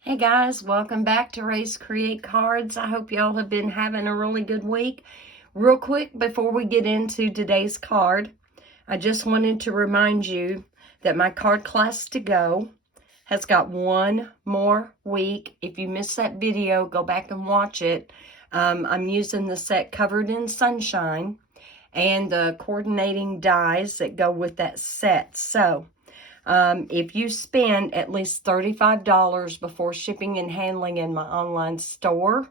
Hey guys, welcome back to Raise Create Cards. I hope y'all have been having a really good week. Real quick, before we get into today's card, I just wanted to remind you that my card class to go has got one more week. If you missed that video, go back and watch it. I'm using the set Covered in Sunshine and the coordinating dies that go with that set. So, if you spend at least $35 before shipping and handling in my online store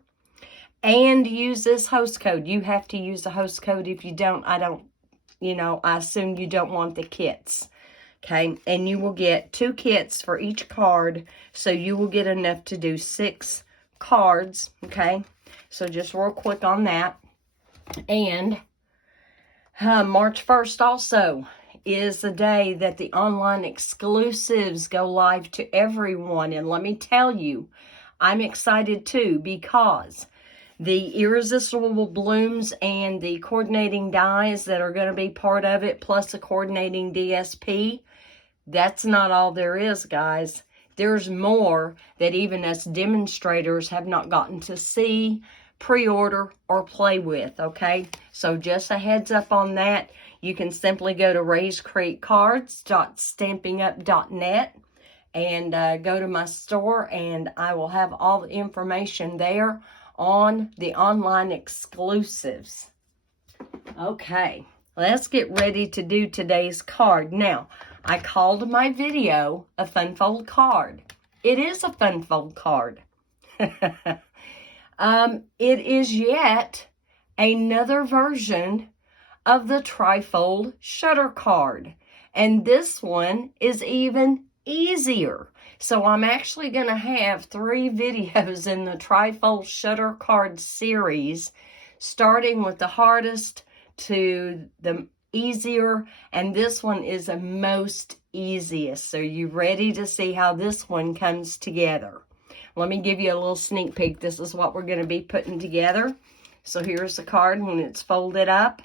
and use this host code, you have to use the host code. If you don't, I assume you don't want the kits. Okay, and you will get 2 kits for each card, so you will get enough to do 6 cards. Okay, so just real quick on that. And March 1st also is the day that the online exclusives go live to everyone. And let me tell you, I'm excited too, because the irresistible blooms and the coordinating dies that are going to be part of it, plus the coordinating DSP, that's not all there is, guys. There's more that even us demonstrators have not gotten to see, pre-order, or play with, okay? So just a heads up on that. You can simply go to raisecreatecards.stampingup.net and go to my store, and I will have all the information there on the online exclusives. Okay, let's get ready to do today's card. Now, I called my video a Funfold card. It is a Funfold card. It is yet another version of the Trifold Shutter card. And this one is even easier. So I'm actually going to have 3 videos in the Trifold Shutter card series, starting with the hardest to the easier, and this one is the most easiest. So you ready to see how this one comes together? Let me give you a little sneak peek. This is what we're going to be putting together. So here's the card when it's folded up.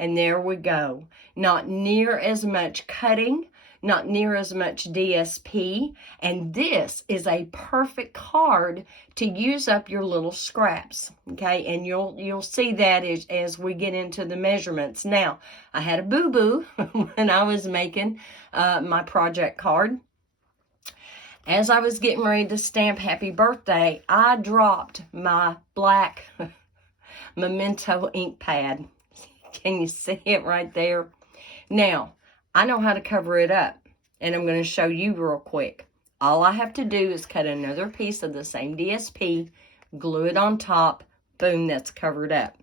And there we go. Not near as much cutting, not near as much DSP. And this is a perfect card to use up your little scraps. Okay, and you'll see that as we get into the measurements. Now, I had a boo-boo when I was making my project card. As I was getting ready to stamp happy birthday, I dropped my black Memento ink pad. Can you see it right there? Now, I know how to cover it up, and I'm going to show you real quick. All I have to do is cut another piece of the same DSP, glue it on top, boom, that's covered up.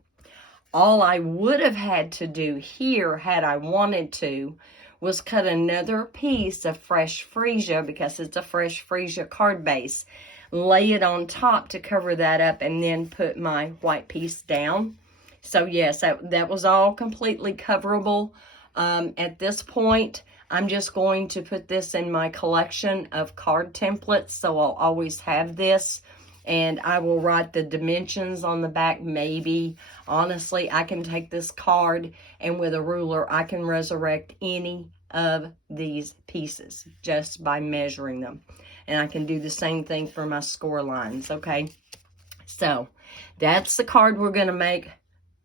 All I would have had to do here, had I wanted to, was cut another piece of fresh freesia, because it's a fresh freesia card base, lay it on top to cover that up, and then put my white piece down. So yes, that was all completely coverable. At this point, I'm just going to put this in my collection of card templates, so I'll always have this, and I will write the dimensions on the back. Maybe, honestly, I can take this card, and with a ruler, I can resurrect any of these pieces just by measuring them. And I can do the same thing for my score lines, okay? So, that's the card we're going to make.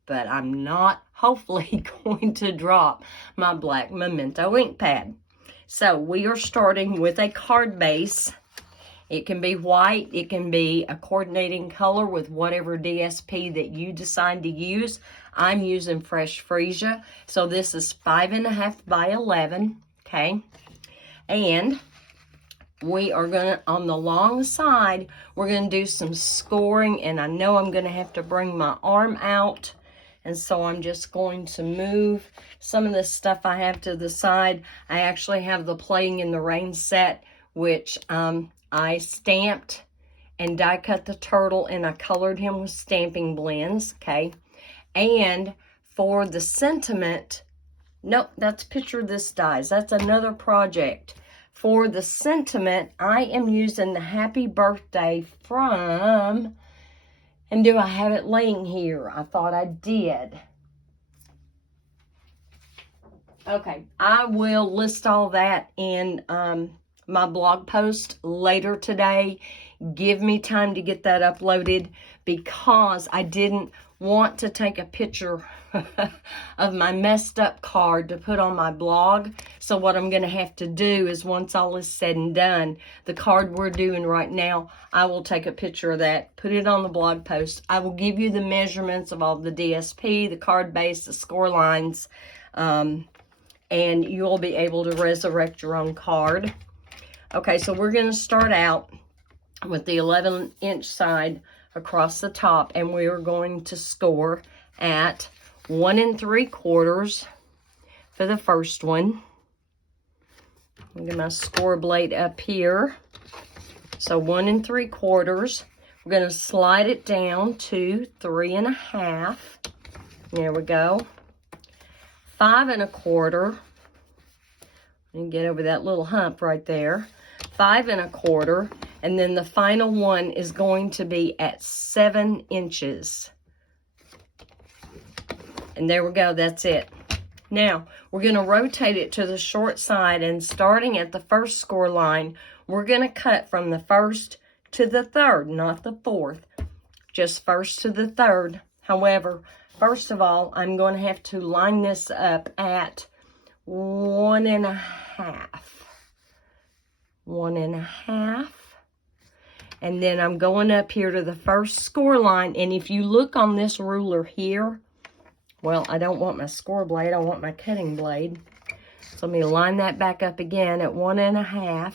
But I'm not, hopefully, going to drop my black Memento ink pad. So we are starting with a card base. It can be white. It can be a coordinating color with whatever DSP that you decide to use. I'm using Fresh Freesia. So this is 5.5 by 11, okay? And we are going to, on the long side, we're going to do some scoring. And I know I'm going to have to bring my arm out. And so I'm just going to move some of this stuff I have to the side. I actually have the Playing in the Rain set, which I stamped and die cut the turtle, and I colored him with stamping blends, okay? And for the sentiment, nope, that's Picture This Dies. That's another project. For the sentiment, I am using the Happy Birthday from... And do I have it laying here? I thought I did. Okay, I will list all that in my blog post later today. Give me time to get that uploaded because I didn't want to take a picture of my messed up card to put on my blog. So what I'm going to have to do is, once all is said and done, the card we're doing right now, I will take a picture of that, put it on the blog post. I will give you the measurements of all the DSP, the card base, the score lines, and you'll be able to resurrect your own card. Okay, so we're going to start out with the 11-inch side across the top, and we are going to score at 1 3/4 for the first one. I'm going to get my score blade up here. So 1 3/4. We're going to slide it down to 3 1/2. There we go. 5 1/4. And get over that little hump right there. 5 1/4. And then the final one is going to be at 7 inches. And there we go, that's it. Now, we're going to rotate it to the short side, and starting at the first score line, we're going to cut from the first to the third, not the fourth, just first to the third. However, first of all, I'm going to have to line this up at 1 1/2. 1 1/2. And then I'm going up here to the first score line, and if you look on this ruler here, well, I don't want my score blade, I want my cutting blade. So let me line that back up again at 1 1/2.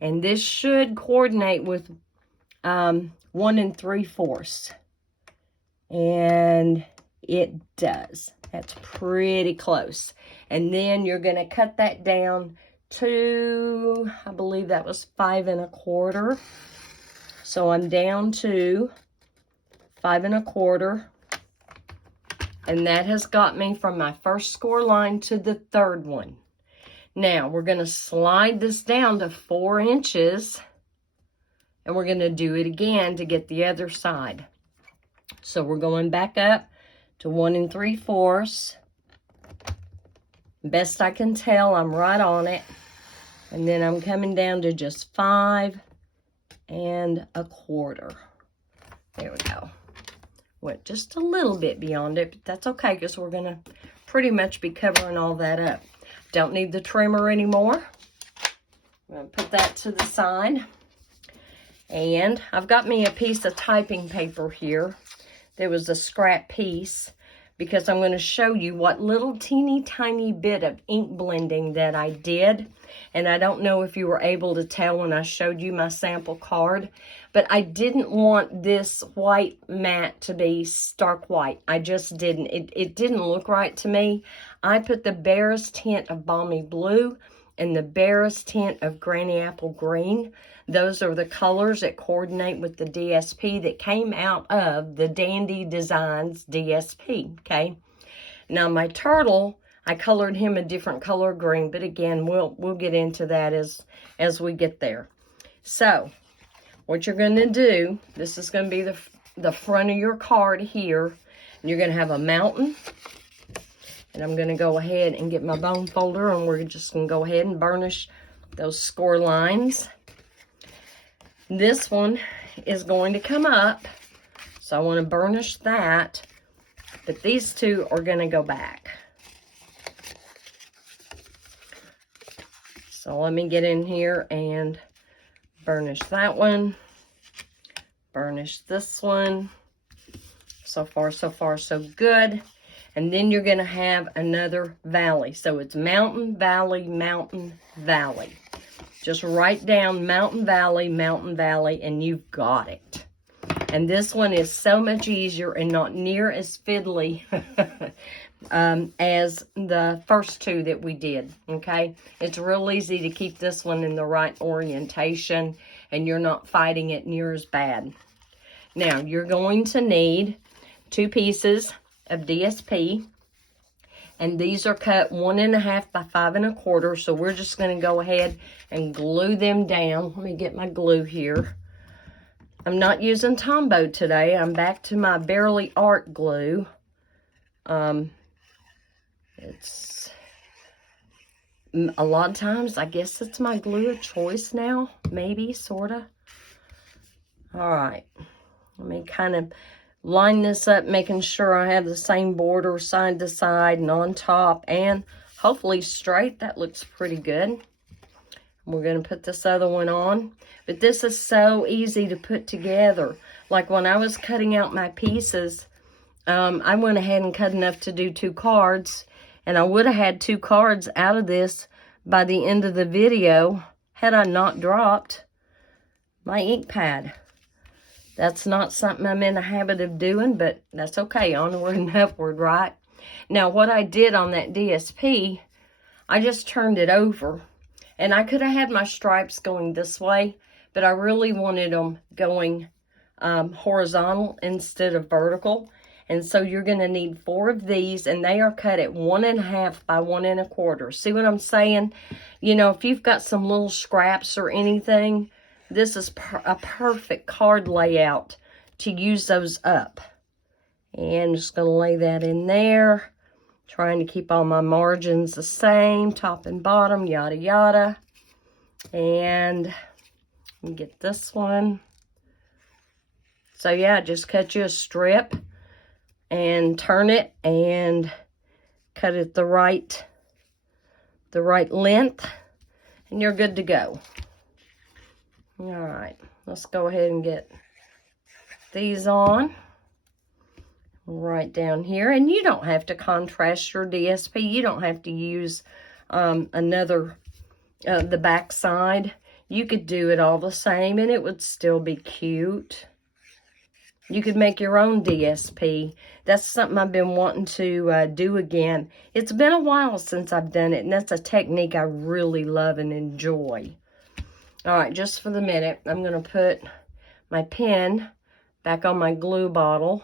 And this should coordinate with 1 3/4. And it does. That's pretty close. And then you're going to cut that down to, I believe that was 5 1/4. So I'm down to 5 1/4. And that has got me from my first score line to the third one. Now, we're going to slide this down to 4 inches. And we're going to do it again to get the other side. So we're going back up to 1 3/4. Best I can tell, I'm right on it. And then I'm coming down to just 5 1/4. There we go. Went just a little bit beyond it, but that's okay because we're going to pretty much be covering all that up. Don't need the trimmer anymore. I'm going to put that to the side. And I've got me a piece of typing paper here. There was a scrap piece because I'm going to show you what little teeny tiny bit of ink blending that I did. And I don't know if you were able to tell when I showed you my sample card, but I didn't want this white mat to be stark white. I just didn't. It didn't look right to me. I put the barest tint of Balmy Blue and the barest tint of Granny Apple Green. Those are the colors that coordinate with the DSP that came out of the Dandy Designs DSP, okay? Now my turtle, I colored him a different color green, but again, we'll get into that as we get there. So, what you're going to do, this is going to be the front of your card here, and you're going to have a mountain. And I'm going to go ahead and get my bone folder, and we're just going to go ahead and burnish those score lines. This one is going to come up, so I want to burnish that, but these two are going to go back. So let me get in here and burnish that one, burnish this one. So far, so good. And then you're going to have another valley. So it's mountain, valley, mountain, valley. Just write down mountain, valley, and you've got it. And this one is so much easier and not near as fiddly as the first two that we did, okay? It's real easy to keep this one in the right orientation, and you're not fighting it near as bad. Now, you're going to need 2 pieces of DSP, and these are cut 1 1/2 by 5 1/4, so we're just going to go ahead and glue them down. Let me get my glue here. I'm not using Tombow today. I'm back to my Bearly Art glue. It's a lot of times, I guess it's my glue of choice now. Maybe, sort of. All right. Let me kind of line this up, making sure I have the same border side to side and on top and hopefully straight. That looks pretty good. We're going to put this other one on. But this is so easy to put together. Like when I was cutting out my pieces, I went ahead and cut enough to do 2 cards. And I would have had 2 cards out of this by the end of the video had I not dropped my ink pad. That's not something I'm in the habit of doing, but that's okay. Onward and upward, right? Now, what I did on that DSP, I just turned it over. And I could have had my stripes going this way, but I really wanted them going horizontal instead of vertical. And so you're going to need 4 of these, and they are cut at 1.5 by 1 1/4. See what I'm saying? You know, if you've got some little scraps or anything, this is a perfect card layout to use those up. And just going to lay that in there. Trying to keep all my margins the same, top and bottom, yada yada. And get this one. So yeah, just cut you a strip and turn it and cut it the right length, and you're good to go. All right, let's go ahead and get these on. Right down here, and you don't have to contrast your DSP. You don't have to use the back side. You could do it all the same, and it would still be cute. You could make your own DSP. That's something I've been wanting to do again. It's been a while since I've done it, and that's a technique I really love and enjoy. All right, just for the minute, I'm going to put my pen back on my glue bottle.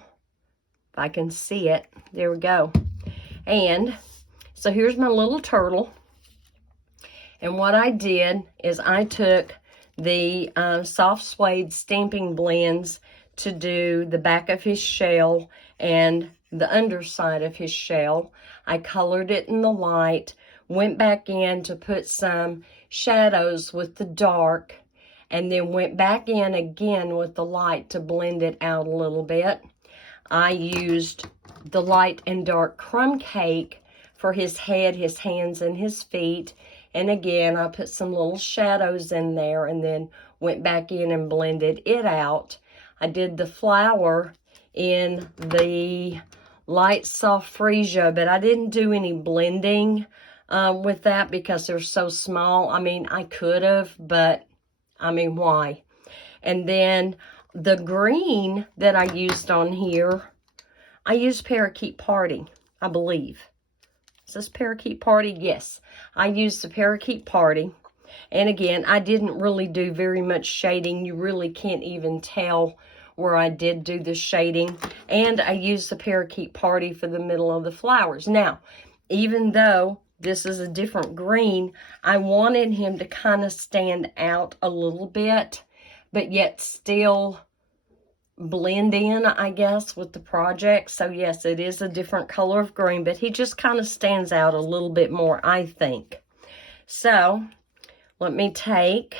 If I can see it. There we go. And so here's my little turtle. And what I did is I took the soft suede stamping blends to do the back of his shell and the underside of his shell. I colored it in the light, went back in to put some shadows with the dark, and then went back in again with the light to blend it out a little bit. I used the light and dark crumb cake for his head, his hands, and his feet. And again, I put some little shadows in there and then went back in and blended it out. I did the flower in the light soft freesia, but I didn't do any blending with that because they're so small. I mean, I could have, but I mean, why? And then the green that I used on here, I used Parakeet Party, I believe. Is this Parakeet Party? Yes. I used the Parakeet Party. And again, I didn't really do very much shading. You really can't even tell where I did do the shading. And I used the Parakeet Party for the middle of the flowers. Now, even though this is a different green, I wanted him to kind of stand out a little bit, but yet still blend in, I guess, with the project. So yes, it is a different color of green, but he just kind of stands out a little bit more, I think. So let me take,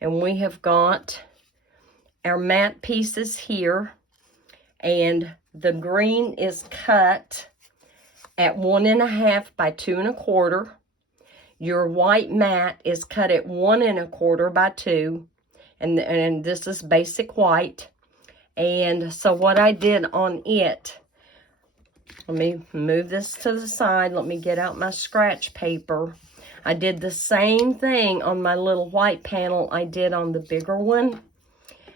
and we have got our matte pieces here, and the green is cut at 1.5 by 2 1/4. Your white matte is cut at 1 1/4 by 2, and this is basic white. And so what I did on it, let me move this to the side. Let me get out my scratch paper. I did the same thing on my little white panel I did on the bigger one.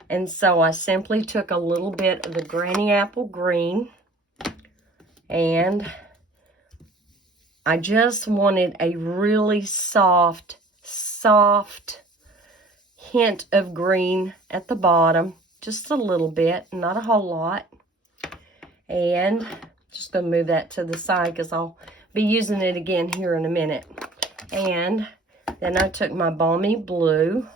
And so I simply took a little bit of the Granny Apple Green, and I just wanted a really soft hint of green at the bottom. Just a little bit, not a whole lot. And just going to move that to the side because I'll be using it again here in a minute. And then I took my Balmy Blue.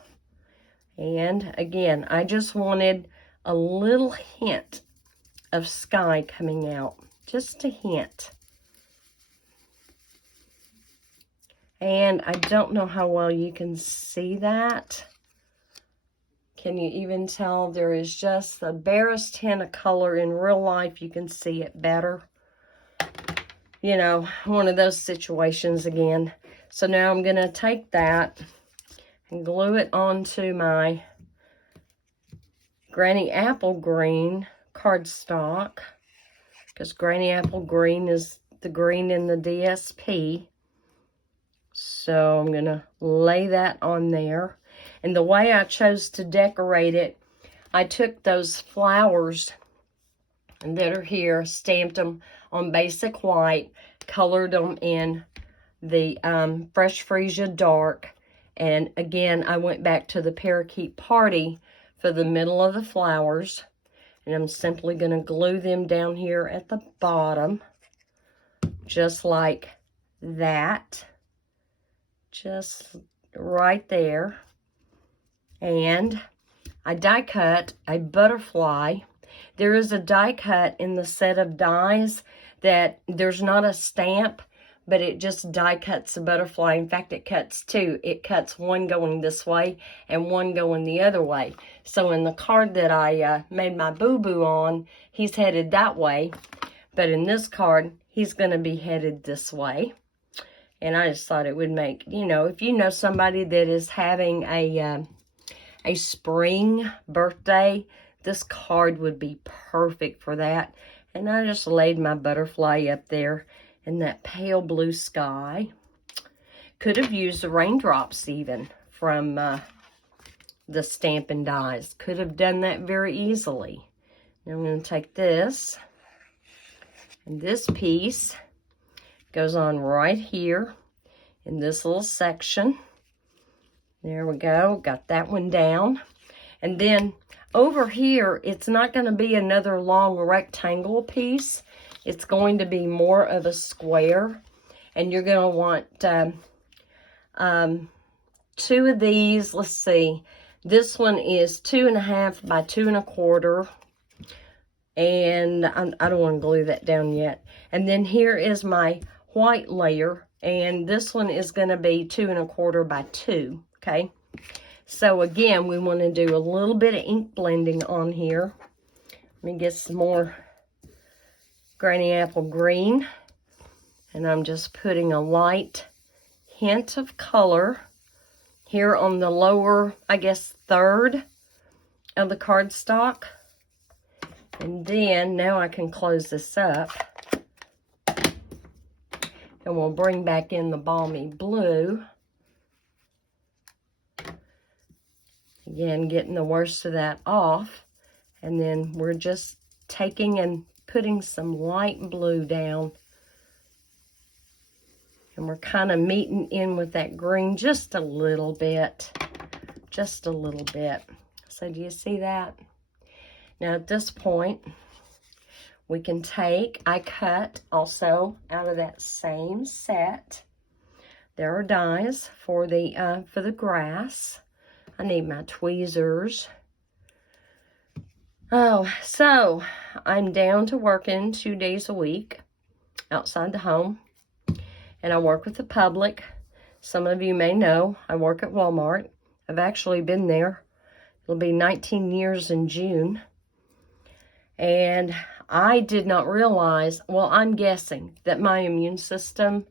And again, I just wanted a little hint of sky coming out. Just a hint. And I don't know how well you can see that. Can you even tell there is just the barest hint of color? In real life, you can see it better. You know, one of those situations again. So now I'm going to take that and glue it onto my Granny Apple Green cardstock, because Granny Apple Green is the green in the DSP. So I'm going to lay that on there. And the way I chose to decorate it, I took those flowers that are here, stamped them on basic white, colored them in the Fresh Freesia Dark. And again, I went back to the Parakeet Party for the middle of the flowers. And I'm simply going to glue them down here at the bottom, just like that. Just right there. And I die cut a butterfly. There is a die cut in the set of dies that there's not a stamp, but it just die cuts a butterfly. In fact, it cuts two. It cuts one going this way and one going the other way. So in the card that I made my boo-boo on, he's headed that way. But in this card, he's going to be headed this way. And I just thought it would make, you know, if you know somebody that is having a spring birthday, this card would be perfect for that. And I just laid my butterfly up there in that pale blue sky. Could have used the raindrops even from the Stampin' Dies. Could have done that very easily. Now I'm going to take this, and this piece goes on right here in this little section. There we go. Got that one down. And then over here, it's not going to be another long rectangle piece. It's going to be more of a square. And you're going to want two of these. Let's see. This one is 2.5 by 2.25. And I don't want to glue that down yet. And then here is my white layer. And this one is going to be 2.25 by 2. Okay. So again, we want to do a little bit of ink blending on here. Let me get some more Granny Apple Green. And I'm just putting a light hint of color here on the lower, I guess, third of the cardstock. And then now I can close this up. And we'll bring back in the balmy blue. Again, getting the worst of that off. And then we're just taking and putting some light blue down. And we're kind of meeting in with that green just a little bit. Just a little bit. So do you see that? Now at this point, we can take, I cut also out of that same set. There are dies for the grass. I need my tweezers. Oh, so I'm down to working 2 days a week outside the home. And I work with the public. Some of you may know I work at Walmart. I've actually been there. It'll be 19 years in June. And I did not realize, well, I'm guessing that my immune system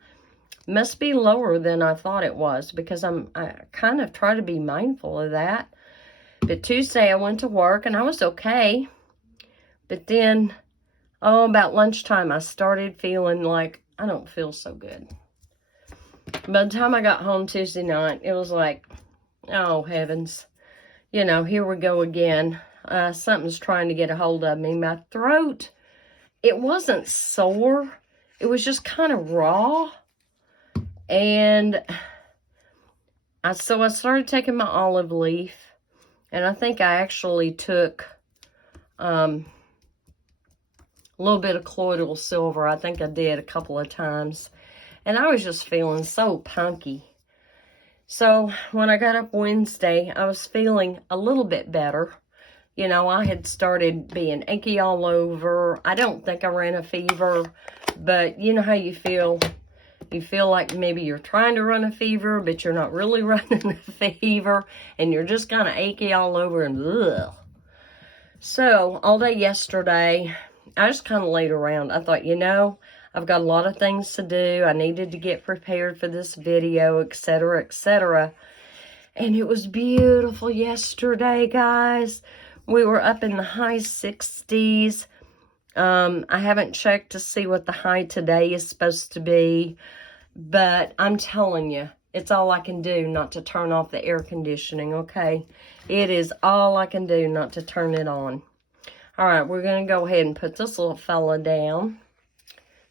must be lower than I thought it was, because I kind of try to be mindful of that. But Tuesday I went to work and I was okay. But then, about lunchtime, I started feeling like I don't feel so good. By the time I got home Tuesday night, it was like, oh heavens, you know, here we go again. Something's trying to get a hold of me. My throat, it wasn't sore. It was just kind of raw. And so I started taking my olive leaf. And I think I actually took a little bit of colloidal silver. I think I did a couple of times. And I was just feeling so punky. So when I got up Wednesday, I was feeling a little bit better. You know, I had started being achy all over. I don't think I ran a fever, but you know how you feel You feel like maybe you're trying to run a fever, but you're not really running a fever, and you're just kind of achy all over and ugh. So, all day yesterday, I just kind of laid around. I thought, you know, I've got a lot of things to do. I needed to get prepared for this video, etc., etc. And it was beautiful yesterday, guys. We were up in the high 60s. I haven't checked to see what the high today is supposed to be, but I'm telling you, it's all I can do not to turn off the air conditioning, okay? It is all I can do not to turn it on. All right, we're going to go ahead and put this little fella down.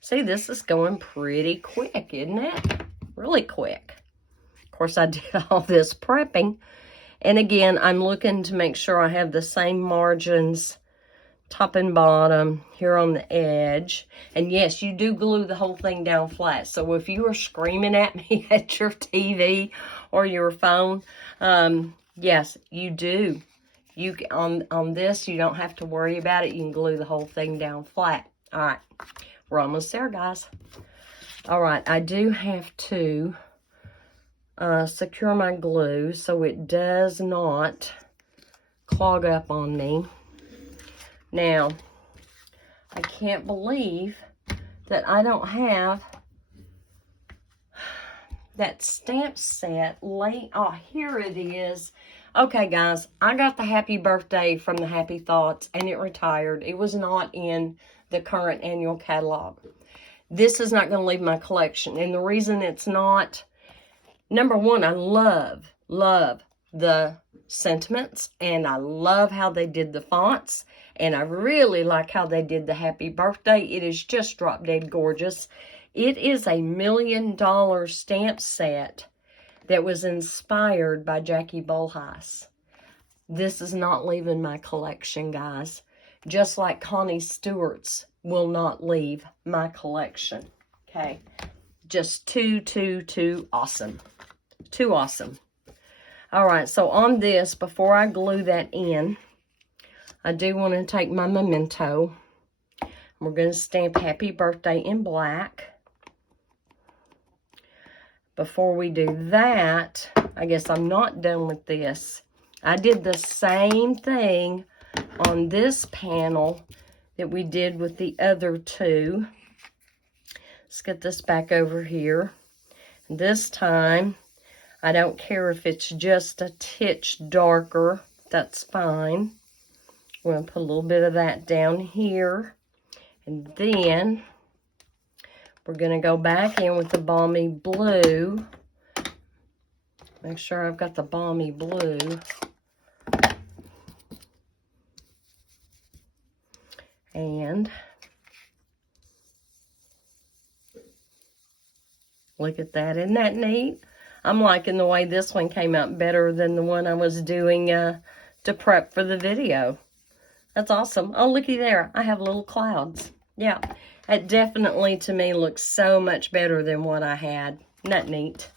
See, this is going pretty quick, isn't it? Really quick. Of course, I did all this prepping. And again, I'm looking to make sure I have the same margins top and bottom here on the edge. And yes, you do glue the whole thing down flat. So if you are screaming at me at your TV or your phone, yes, you do. You on this, you don't have to worry about it. You can glue the whole thing down flat. All right, we're almost there, guys. All right, I do have to secure my glue so it does not clog up on me. Now, I can't believe that I don't have that stamp set late. Oh, here it is. Okay, guys, I got the Happy Birthday from the Happy Thoughts, and it retired. It was not in the current annual catalog. This is not going to leave my collection, and the reason it's not, number one, I love the sentiments, and I love how they did the fonts, and I really like how they did the Happy Birthday. It is just drop dead gorgeous. It is a $1 million stamp set that was inspired by Jackie Bolhuis. This is not leaving my collection, guys. Just like Connie Stewart's will not leave my collection. Okay. Just too awesome. Too awesome. All right, so on this, before I glue that in, I do want to take my memento. We're going to stamp Happy Birthday in black. Before we do that, I guess I'm not done with this. I did the same thing on this panel that we did with the other two. Let's get this back over here. This time, I don't care if it's just a titch darker. That's fine. We're going to put a little bit of that down here. And then we're going to go back in with the Balmy Blue. Make sure I've got the Balmy Blue. And look at that. Isn't that neat? I'm liking the way this one came out better than the one I was doing to prep for the video. That's awesome. Oh, looky there. I have little clouds. Yeah, it definitely, to me, looks so much better than what I had. Isn't that neat?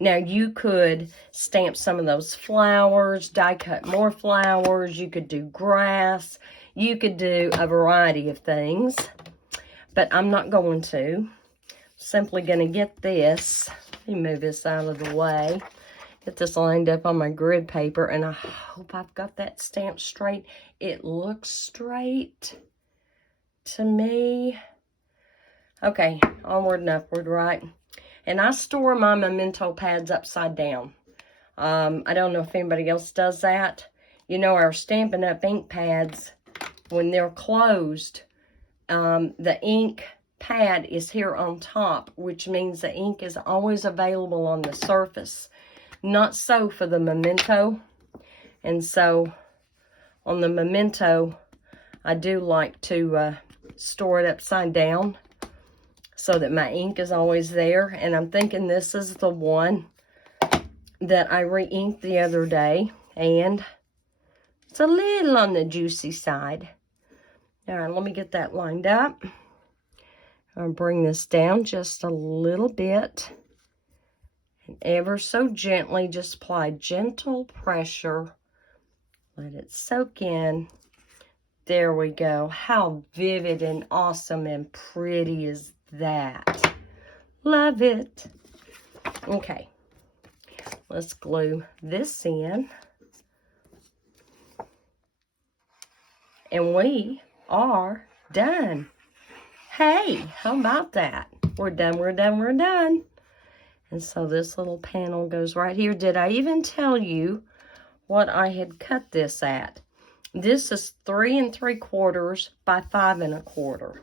Now, you could stamp some of those flowers, die cut more flowers. You could do grass. You could do a variety of things. But I'm not going to. Simply going to get this. Let me move this out of the way. Get this lined up on my grid paper, and I hope I've got that stamp straight. It looks straight to me. Okay, onward and upward, right? And I store my memento pads upside down. I don't know if anybody else does that. You know, our Stampin' Up! Ink pads, when they're closed, the ink pad is here on top, which means the ink is always available on the surface. Not so for the memento. And so on the memento, I do like to store it upside down so that my ink is always there. And I'm thinking this is the one that I re-inked the other day, and it's a little on the juicy side. All right, let me get that lined up. I'll bring this down just a little bit. And ever so gently, just apply gentle pressure. Let it soak in. There we go. How vivid and awesome and pretty is that? Love it. Okay. Let's glue this in. And we are done. Hey, how about that? We're done, we're done, we're done. And so this little panel goes right here. Did I even tell you what I had cut this at? This is 3 3/4 by 5 1/4.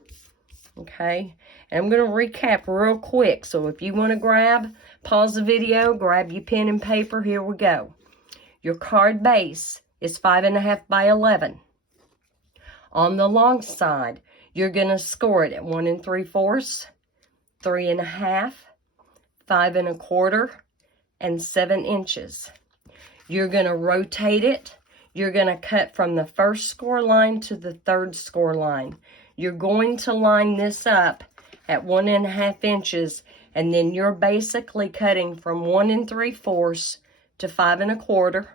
Okay, and I'm going to recap real quick. So if you want to pause the video, grab your pen and paper. Here we go. Your card base is 5 1/2 by 11. On the long side, you're going to score it at 1 3/4, 3 1/2, 5 1/4, and 7 inches. You're going to rotate it. You're going to cut from the first score line to the third score line. You're going to line this up at 1 1/2 inches, and then you're basically cutting from 1 3/4 to 5 1/4.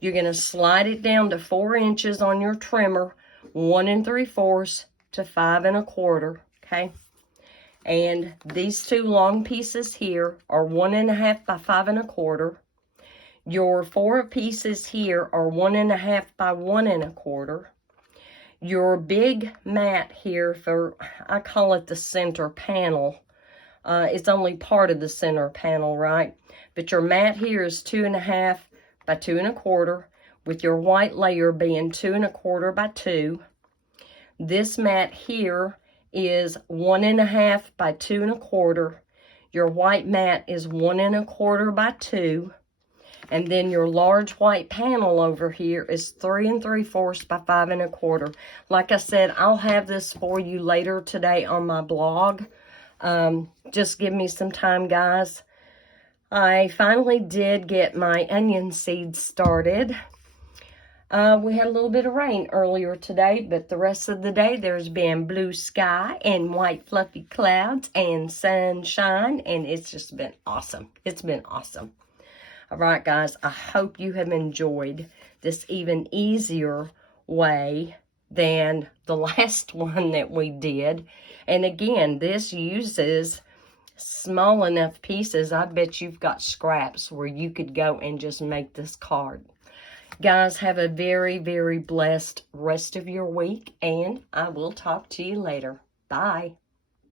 You're going to slide it down to 4 inches on your trimmer, 1 3/4 to 5 1/4, okay? And these two long pieces here are 1 1/2 by 5 1/4. Your 4 pieces here are 1 1/2 by 1 1/4. Your big mat here for, I call it the center panel. It's only part of the center panel, right? But your mat here is 2 1/2 by 2 1/4, with your white layer being 2 1/4 by 2. This mat here is 1 1/2 by 2 1/4. Your white mat is 1 1/4 by 2. And then your large white panel over here is 3 3/4 by 5 1/4. Like I said, I'll have this for you later today on my blog. Just give me some time, guys. I finally did get my onion seeds started. We had a little bit of rain earlier today, but the rest of the day there's been blue sky and white fluffy clouds and sunshine, and it's just been awesome. It's been awesome. All right, guys, I hope you have enjoyed this even easier way than the last one that we did. And again, this uses small enough pieces. I bet you've got scraps where you could go and just make this card. Guys, have a very, very blessed rest of your week, and I will talk to you later. Bye.